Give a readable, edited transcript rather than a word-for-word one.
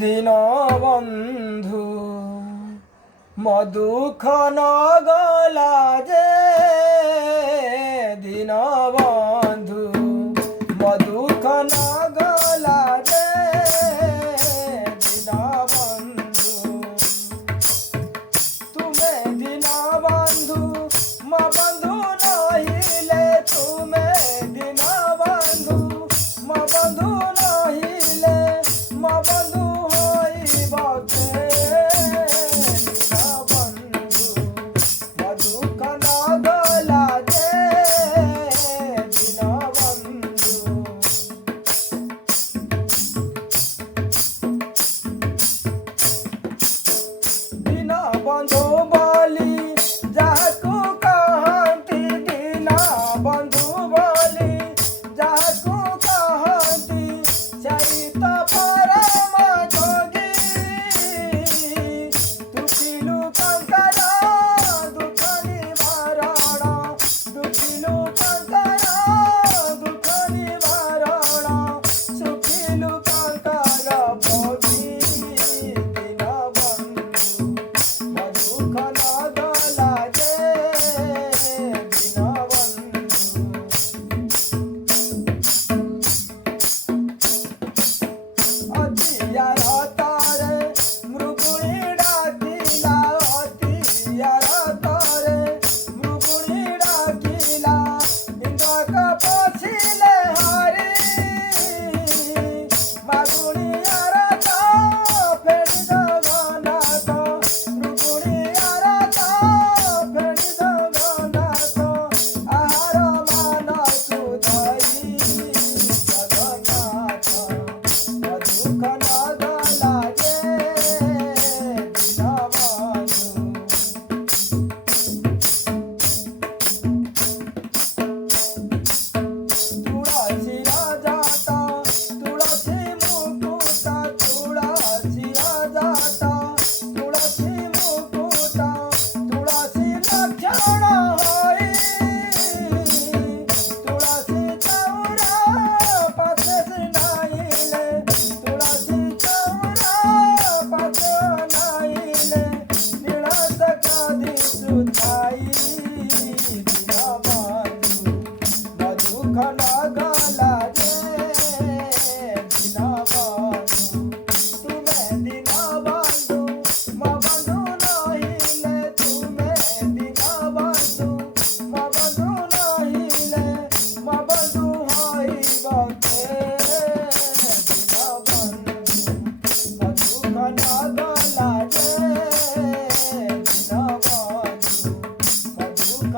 দীনবন্ধু মধুখ নগলা যে দীনবন্ধু মধুখ নগলা যে দীনবন্ধু তুমে দীনবন্ধু মো বন্ধু নহিলে তুমে দীনবন্ধু মো বন্ধু নহিলে মো বন্ধু হইব কে দীনবন্ধু মধুখ নগলা যে দীনবন্ধু দীনবন্ধু বলি যাহাକୁ କହନ୍ତି ଦୀନବନ୍ଧୁ ବୋଲି ଯାହାକୁ କହନ୍ତି ସେଇ ତ ପରମ ଯୋଗୀ ଦୁଃଖିଲୁ କଙ୍କର ଦୁଃଖ ନିବାରଣ ଦୁଃଖିଲୁ କଙ୍କର ଦୁଃଖ ନିବାରଣ ସୁଖିଲୁ କଙ୍କର ଭୋଗୀ ଦୀନବନ୍ଧୁ ମଧୁଖ ନଗଲା ଯେ ଦୀନବନ୍ଧୁ ଅତିୟାର ତାରେ ମୃଗୁଣୀ ଡାକିଲା ଅତିୟାର ତାରେ ମୃଗୁଣୀ ଡାକିଲା ଇନ୍ଦ୍ରକ ପୋଷିଲେ ହରି ମାଗୁଣିଆର ତ ଫେରି ଜଗନ୍ନାଥ ମୃଗୁଣିଆର ତ ଫେରି ଜଗନ୍ନାଥ ଆହାର ମାନକୁ ଧରି ଜଗନ୍ନାଥ ମଧୁଖ ନଗଲା ଯେ ଦୀନବନ୍ଧୁ ତୁଳସୀର ଜଟ ତୁଳସୀ ମୁକୁଟ ତୁଳସୀର ଜଟ ତୁଳସୀ ମୁକୁଟ ତୁଳସୀ ଲକ୍ଷଣ ହୋଇ ତୁଳସୀ ଚଉରା ପାଛେ ନାଇଲେ ତୁଳସୀ ଚଉରା ପାଛେ ନାଇଲେ ନୀଳତ କଦି ସୁଧାଇ ଦୀନବନ୍ଧୁ ମଧୁଖ ନଗଲା ଯେ ଦୀନବନ୍ଧୁ ତୁମେ ଦୀନବନ୍ଧୁ ମୋ ବନ୍ଧୁ ନହିଲେ ତୁମେ ଦୀନବନ୍ଧୁ ମୋ ବନ୍ଧୁ ନହିଲେ ମୋ ବନ୍ଧୁ ହଇବ କେ ଦୀନବନ୍ଧୁ ମଧୁଖ ନଗଲା ଯେ ଦୀନବନ୍ଧୁ ମଧୁଖ